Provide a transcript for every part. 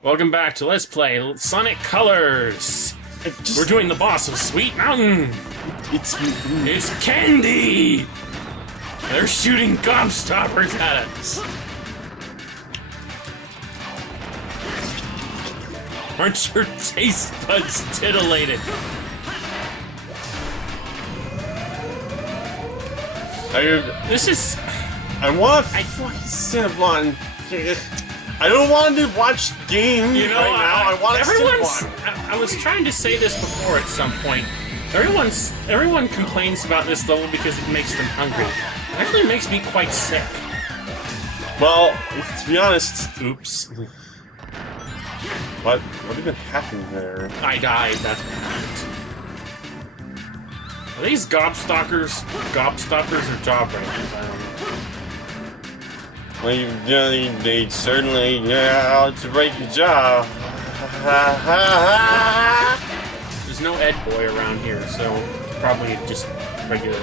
Welcome back to Let's Play Sonic Colors. We're doing the boss of Sweet Mountain. It's Candy. They're shooting gobstoppers at us. Aren't your taste buds titillated? I want to Cinnabon. I don't want to watch games right now. I want to Cinnabon. I was trying to say this before at some point. Everyone complains about this level because it makes them hungry. It actually makes me quite sick. Well, to be honest... Oops. What even happened there? I died, that's what happened. Are these gobstoppers or jawbreakers? I don't know. Well, they certainly out to break your jaw. There's no Ed Boy around here, so it's probably just regular.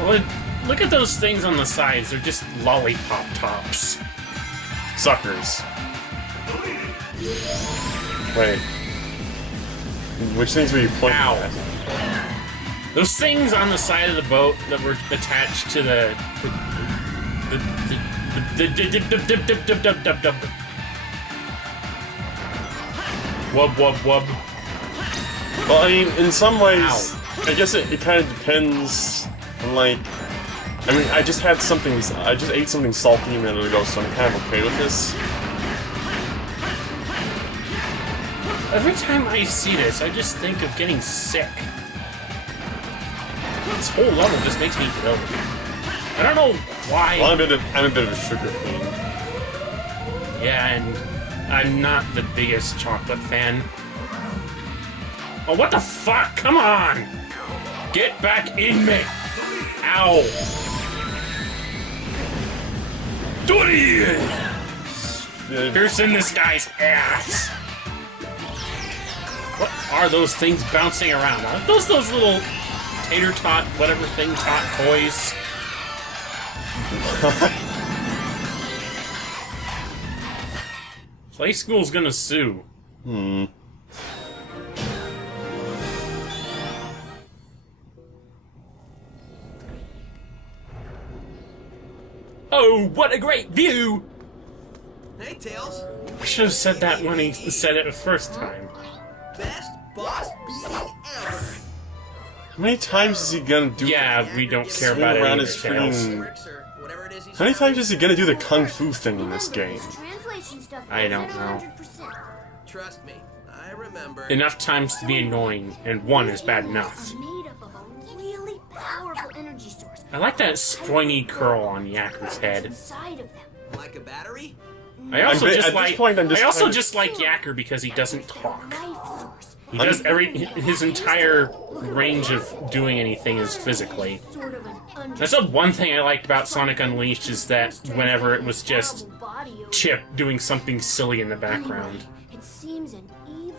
Well, look at those things on the sides. They're just lollipop tops. Suckers. Wait. Which things were you pointing at? Those things on the side of the boat that were attached to the wub wub wub. Well, I mean, in some ways, I guess it kind of depends on, like... I mean, I just ate something salty a minute ago, so I'm kind of okay with this. Every time I see this, I just think of getting sick. This whole level just makes me ill. I don't know why. Well, I'm a bit of a sugar fiend. Yeah, and I'm not the biggest chocolate fan. Oh, what the fuck? Come on! Get back in me! Ow! Piercing this guy's ass! What are those things bouncing around? Are those little tater tot, whatever thing tot toys? Play School's gonna sue. Oh, what a great view! Hey, Tails. I should have said that when he said it the first time. Best boss beating ever. How many times is he gonna do? Yeah, we don't care about it around either, his Tails. How many times is he gonna do the kung fu thing in this game? I don't know. Trust me, I remember. Enough times to be annoying, and one is bad enough. I like that springy curl on Yakker's head. Like a battery? I also just like Yakker because he doesn't talk. He does his entire range of doing anything is physically. That's the one thing I liked about Sonic Unleashed is that whenever it was just Chip doing something silly in the background.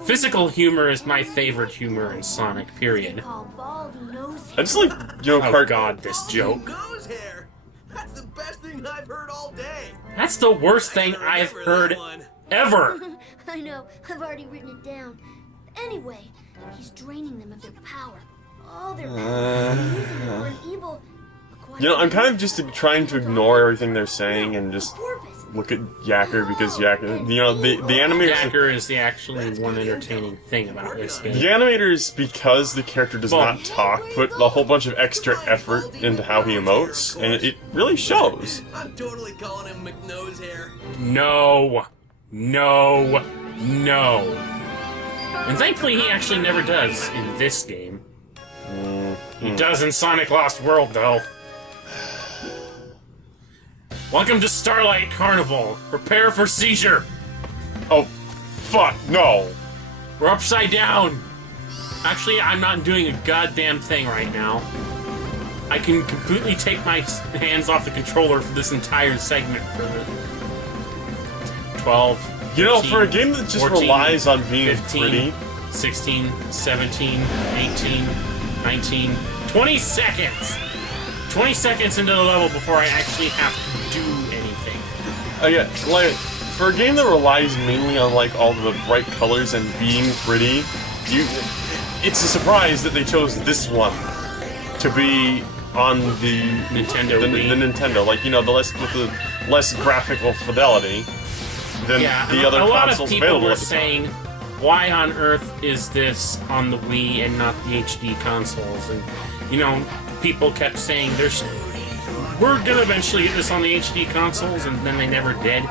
Physical humor is my favorite humor in Sonic, period. I just like, Oh god, this joke. Goes here. That's the best thing I've heard all day. That's the worst thing I've heard ever! I know, I've already written it down. Anyway, he's draining them of their power. All their power. Using it for an evil... I'm kind of just trying to ignore everything they're saying and just look at Yakker because Yakker, the animators... Yakker is the actually one entertaining thing about this game. The animators, because the character does not talk, put a whole bunch of extra effort into how he emotes, and it really shows. I'm totally calling him McNosehair. No. No. No. And thankfully he actually never does in this game. He does in Sonic Lost World, though. Welcome to Starlight Carnival. Prepare for seizure. Oh, fuck, no. We're upside down. Actually, I'm not doing a goddamn thing right now. I can completely take my hands off the controller for this entire segment for the 12, 15, for a game that just 14, relies on being 15, pretty... 16, 17, 18, 19, 20 seconds! 20 seconds into the level before I actually have to do anything. Yeah, like, for a game that relies mainly on like all the bright colors and being pretty, it's a surprise that they chose this one to be on the Nintendo Wii. the Nintendo, like, you know, with the less graphical fidelity than the other a lot of consoles people available were at the time. saying, why on earth is this on the Wii and not the HD consoles? And, you know, people kept saying, we're gonna eventually get this on the HD consoles, and then they never did.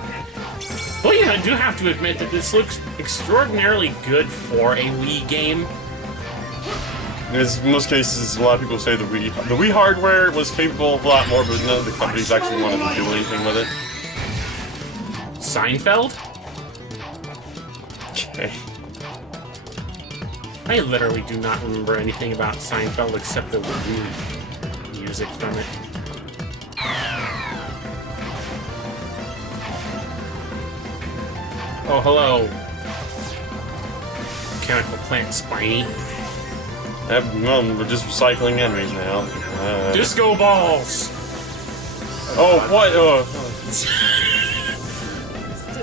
But yeah, I do have to admit that this looks extraordinarily good for a Wii game. In most cases, a lot of people say the Wii hardware was capable of a lot more, but none of the companies actually wanted to do anything with it. Seinfeld? Okay. I literally do not remember anything about Seinfeld except the Wii music from it. Oh, hello. Chemical plant Spiny. Well, we're just recycling enemies now. Disco balls! Oh, what?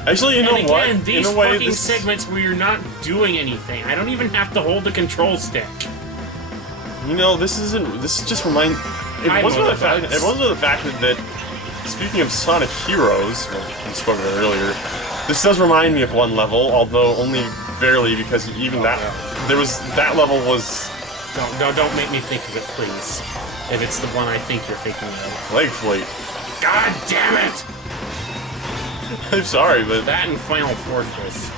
Actually, you know and what? again, these In a way, fucking segments where you're not doing anything. I don't even have to hold the control stick. You know, this is just remind. It wasn't the fact that. Speaking of Sonic Heroes, well, we spoke of it earlier. This does remind me of one level, although only barely, because even that level was. Don't make me think of it, please. If it's the one I think you're thinking of. Leg Fleet. God damn it! I'm sorry, but That and Final Fortress.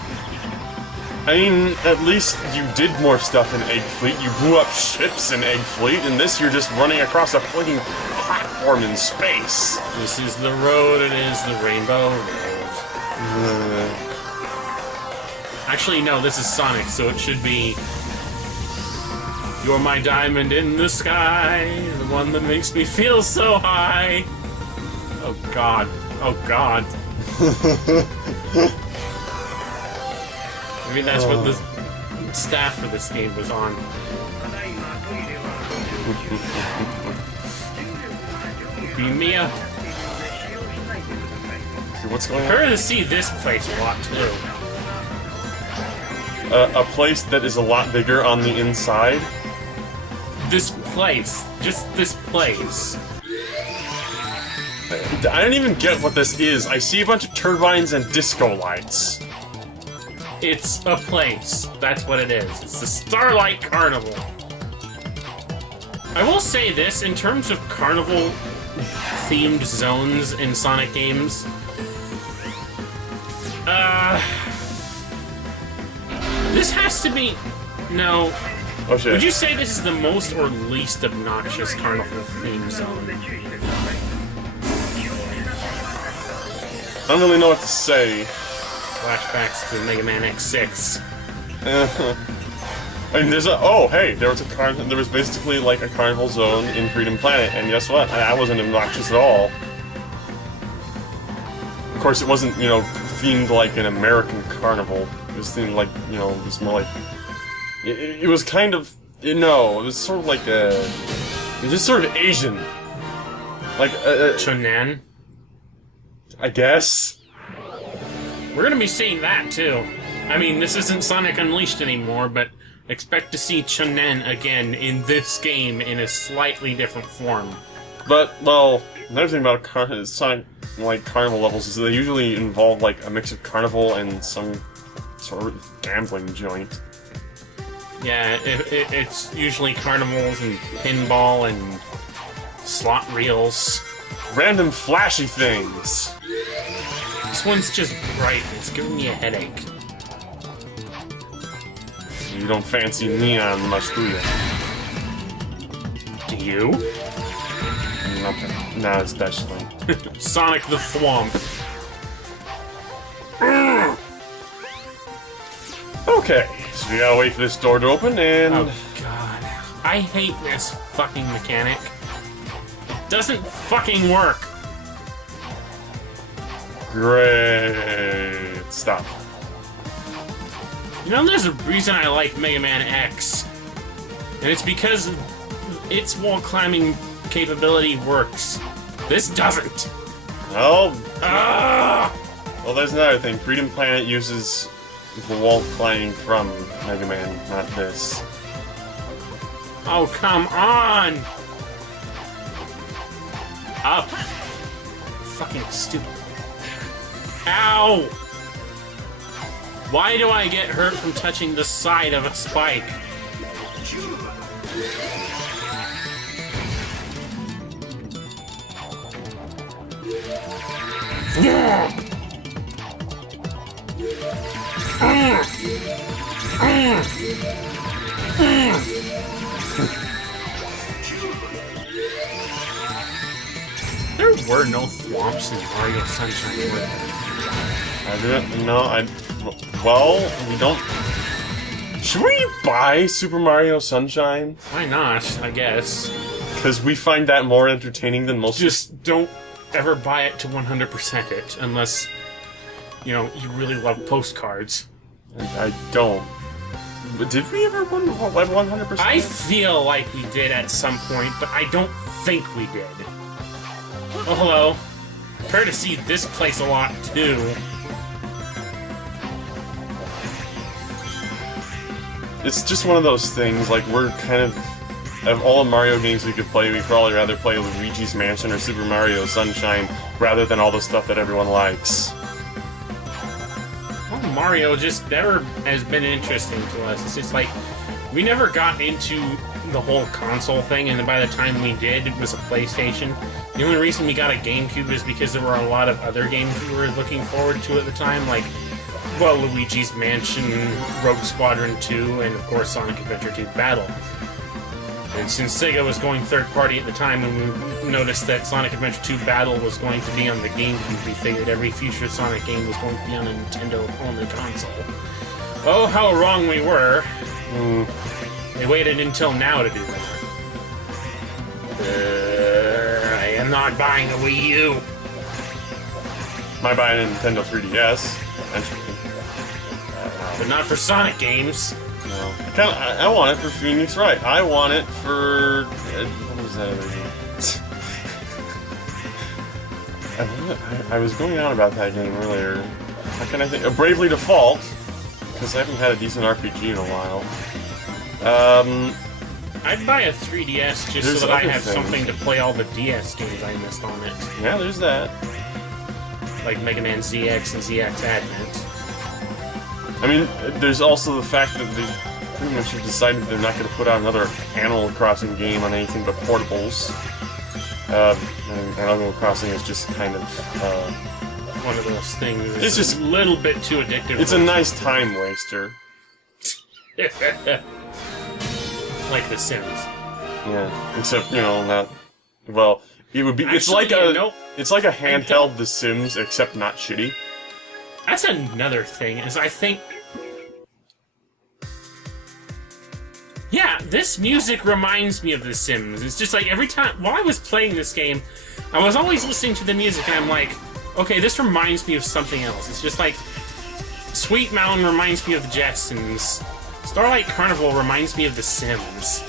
I mean, at least you did more stuff in Egg Fleet. You blew up ships in Egg Fleet, and this you're just running across a fucking platform in space. This is the road, it is the Rainbow Road. Actually, no, this is Sonic, so it should be... You're my diamond in the sky, the one that makes me feel so high. Oh god. Oh god. Maybe that's what the staff for this game was on. Be Mia. What's going on? Heard to see this place a lot too. A place that is a lot bigger on the inside. This place. Just this place. I don't even get what this is. I see a bunch of turbines and disco lights. It's a place. That's what it is. It's the Starlight Carnival. I will say this, in terms of carnival-themed zones in Sonic games, this has to be... No. Oh shit. Would you say this is the most or least obnoxious carnival-themed zone? I don't really know what to say. Flashbacks to Mega Man X6. I mean, there was basically like a carnival zone in Freedom Planet, and guess what? That wasn't obnoxious at all. Of course, it wasn't, you know, themed like an American carnival. It was themed like, you know, it was more like... It was kind of... No, it was sort of like a... It was just sort of Asian. Like, Chunan? I guess. We're gonna be seeing that, too. I mean, this isn't Sonic Unleashed anymore, but expect to see Chunan again in this game in a slightly different form. But, well, another thing about Sonic, like, carnival levels is they usually involve, like, a mix of carnival and some sort of gambling joint. Yeah, it's usually carnivals and pinball and slot reels. Random flashy things! This one's just bright. It's giving me a headache. You don't fancy neon much, do you? Do you? Not especially. Sonic the Thwomp. Okay, so we gotta wait for this door to open, and... Oh, God. I hate this fucking mechanic. It doesn't fucking work. Great stuff. You know, there's a reason I like Mega Man X. And it's because its wall climbing capability works. This doesn't. Well, Ah! Well, there's another thing. Freedom Planet uses the wall climbing from Mega Man, not this. Oh, come on! Up! Fucking stupid. Ow! Why do I get hurt from touching the side of a spike? There were no thwomps in Mario Sunshine, were there? I didn't know. Well, we don't. Should we buy Super Mario Sunshine? Why not, I guess. Because we find that more entertaining than most. Just don't ever buy it to 100% it, unless, you know, you really love postcards. I don't. But did we ever 100%? I feel like we did at some point, but I don't think we did. Oh, hello. Prepare to see this place a lot, too. It's just one of those things, like, we're kind of all the Mario games we could play, we'd probably rather play Luigi's Mansion or Super Mario Sunshine, rather than all the stuff that everyone likes. Well, Mario just never has been interesting to us. It's just like, we never got into the whole console thing, and then by the time we did, it was a PlayStation. The only reason we got a GameCube is because there were a lot of other games we were looking forward to at the time, like, well, Luigi's Mansion, Rogue Squadron 2, and of course Sonic Adventure 2 Battle. And since Sega was going third-party at the time, and we noticed that Sonic Adventure 2 Battle was going to be on the GameCube, we figured every future Sonic game was going to be on a Nintendo-only console. Oh, how wrong we were. They waited until now to do that. I am not buying a Wii U. Might buy a Nintendo 3DS, eventually. But not for Sonic games. No. I want it for Phoenix Wright. I want it for... what was that other game? I was going on about that game earlier. How can I think? Bravely Default, because I haven't had a decent RPG in a while. I'd buy a 3DS just so that I have something to play all the DS games I missed on it. Yeah, there's that. Like Mega Man ZX and ZX Advent. I mean, there's also the fact that they pretty much have decided they're not going to put out another Animal Crossing game on anything but portables. And Animal Crossing is just kind of... one of those things. It's just a little bit too addictive. It's a nice time waster. Like The Sims. Yeah, except, you know, not... Well, it would be... Actually, it's like no. It's like a handheld The Sims, except not shitty. That's another thing, is I think... Yeah, this music reminds me of The Sims. It's just like every time... While I was playing this game, I was always listening to the music, and I'm like, okay, this reminds me of something else. It's just like... Sweet Mountain reminds me of the Jetsons. Starlight Carnival reminds me of The Sims.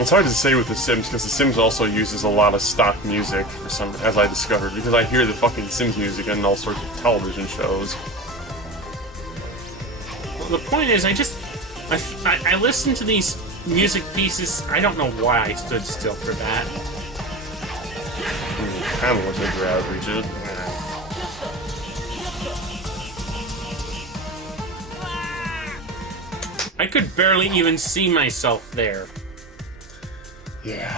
It's hard to say with The Sims, because The Sims also uses a lot of stock music, for some, as I discovered, because I hear the fucking Sims music in all sorts of television shows. Well, the point is, I listen to these music pieces, I don't know why I stood still for that. Kind of looks like you're out of reach. I could barely even see myself there. Yeah.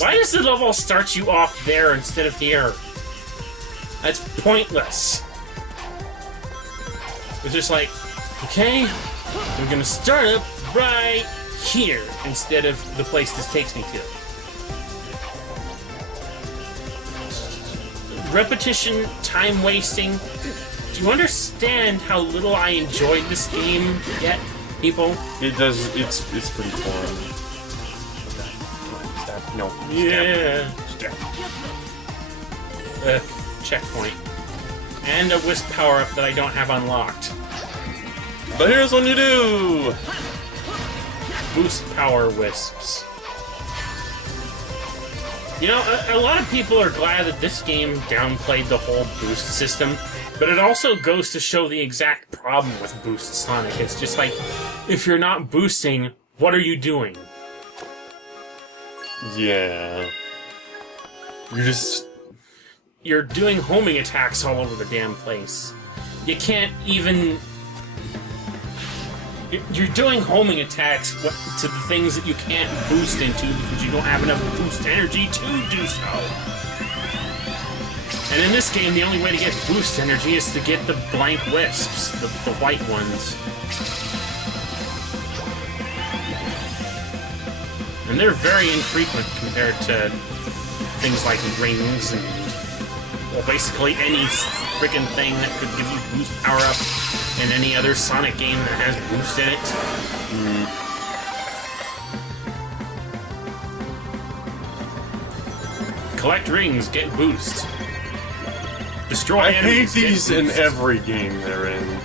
Why does the level start you off there instead of here? That's pointless. It's just like, okay, we're gonna start up right here instead of the place this takes me to. Repetition, time wasting. Do you understand how little I enjoyed this game yet, people? It does. It's pretty fun. No. Yeah. Checkpoint. And a wisp power-up that I don't have unlocked. But here's what you do! Boost power wisps. You know, a lot of people are glad that this game downplayed the whole boost system, but it also goes to show the exact problem with Boost Sonic. It's just like, if you're not boosting, what are you doing? Yeah. You're doing homing attacks all over the damn place. You can't even... You're doing homing attacks to the things that you can't boost into because you don't have enough boost energy to do so. And in this game, the only way to get boost energy is to get the blank wisps, the white ones. And they're very infrequent compared to things like rings and, well, basically any freaking thing that could give you boost power-up in any other Sonic game that has boost in it. Collect rings, get boost. Destroy I hate enemies, these get in boost. every game they're in.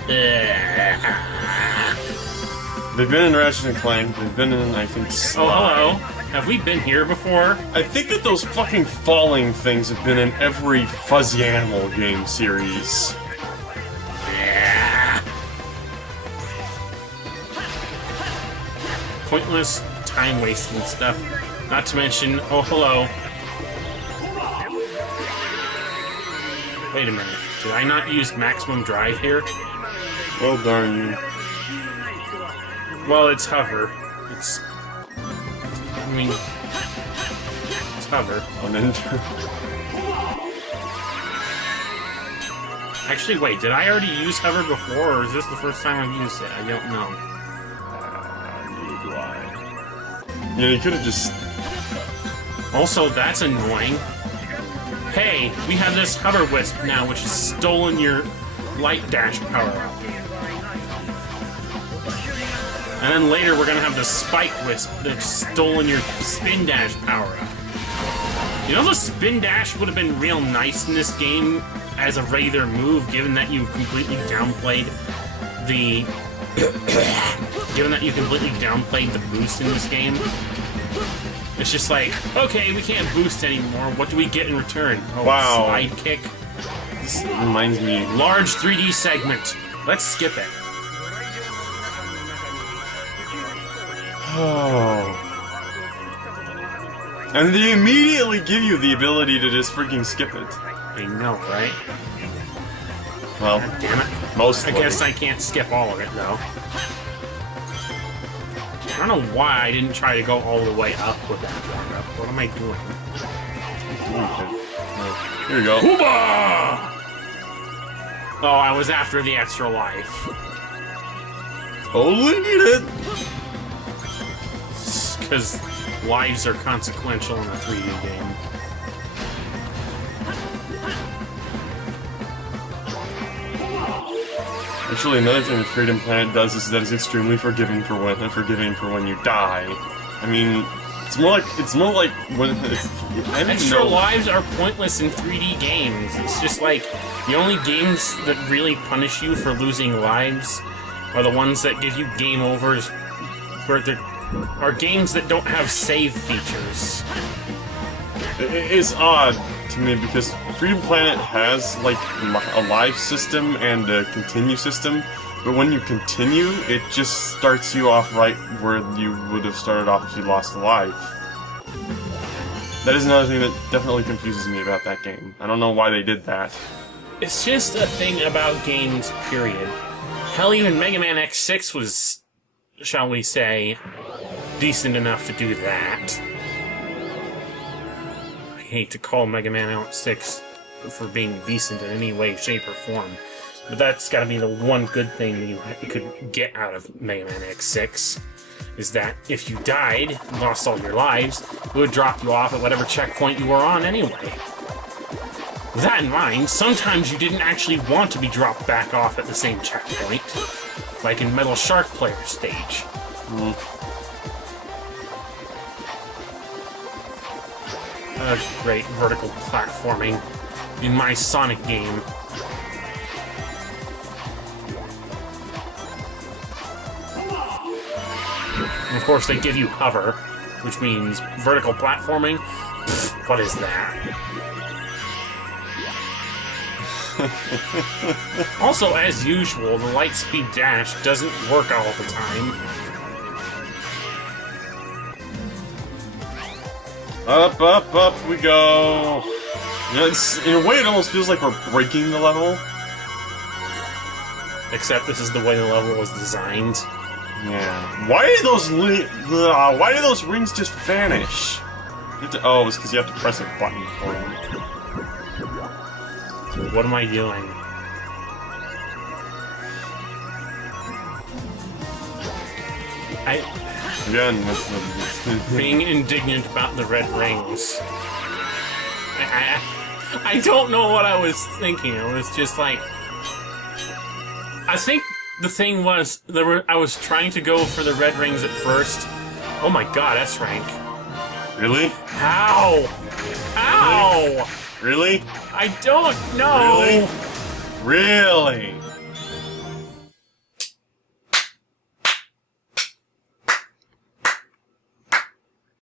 They've been in Ratchet and Clank, they've been in, I think, Slide. Oh, hello. Have we been here before? I think that those fucking falling things have been in every Fuzzy Animal game series. Pointless, time-wasting stuff. Not to mention, oh, hello. Wait a minute. Did I not use maximum drive here? Well, darn you. Well, it's hover. It's... I mean... It's hover. Actually, wait, did I already use hover before, or is this the first time I've used it? I don't know. Neither do I. Yeah, you could've just... Also, that's annoying. Hey, we have this hover wisp now, which has stolen your light dash power-up. And then later we're gonna have the spike wisp that's stolen your spin dash power-up. You know, the spin dash would have been real nice in this game as a regular move, given that you've completely downplayed the... given that you completely downplayed the boost in this game. It's just like, okay, we can't boost anymore. What do we get in return? Oh, wow. Slide kick. This reminds me... Large 3D segment. Let's skip it. Oh. And they immediately give you the ability to just freaking skip it. I know, right? Well, God damn it. mostly. I guess I can't skip all of it, though. I don't know why I didn't try to go all the way up with that power-up. What am I doing? Here you go. Hooba! Oh, I was after the extra life. Totally need it. Because lives are consequential in a 3D game. Actually, another thing that Freedom Planet does is that it's extremely forgiving for when you die. I mean, it's more like when it's. I don't Extra know. lives are pointless in 3D games. It's just like the only games that really punish you for losing lives are the ones that give you game overs, where there are games that don't have save features. It's odd to me because Freedom Planet has like a live system and a continue system, but when you continue, it just starts you off right where you would have started off if you lost a life. That is another thing that definitely confuses me about that game. I don't know why they did that. It's just a thing about games, period. Hell, even Mega Man X6 was, shall we say, decent enough to do that. I hate to call Mega Man X6 for being decent in any way, shape, or form, but that's gotta be the one good thing you could get out of Mega Man X6, is that if you died and lost all your lives, it would drop you off at whatever checkpoint you were on anyway. With that in mind, sometimes you didn't actually want to be dropped back off at the same checkpoint, like in Metal Shark Player stage. Great vertical platforming in my Sonic game. And of course, they give you hover, which means vertical platforming. Pfft, What is that? Also, as usual, the light speed dash doesn't work all the time. Up, up, up we go. You know, it's, in a way, it almost feels like we're breaking the level. Except this is the way the level was designed. Yeah. Why did those rings just vanish? You have to, oh, it's because you have to press a button for them. What am I doing? Again, that's the... Being indignant about the red rings. I don't know what I was thinking. It was just like... I think the thing was, I was trying to go for the red rings at first. Oh my god, S rank. Really? How? How? Really? I don't know. Really? Really?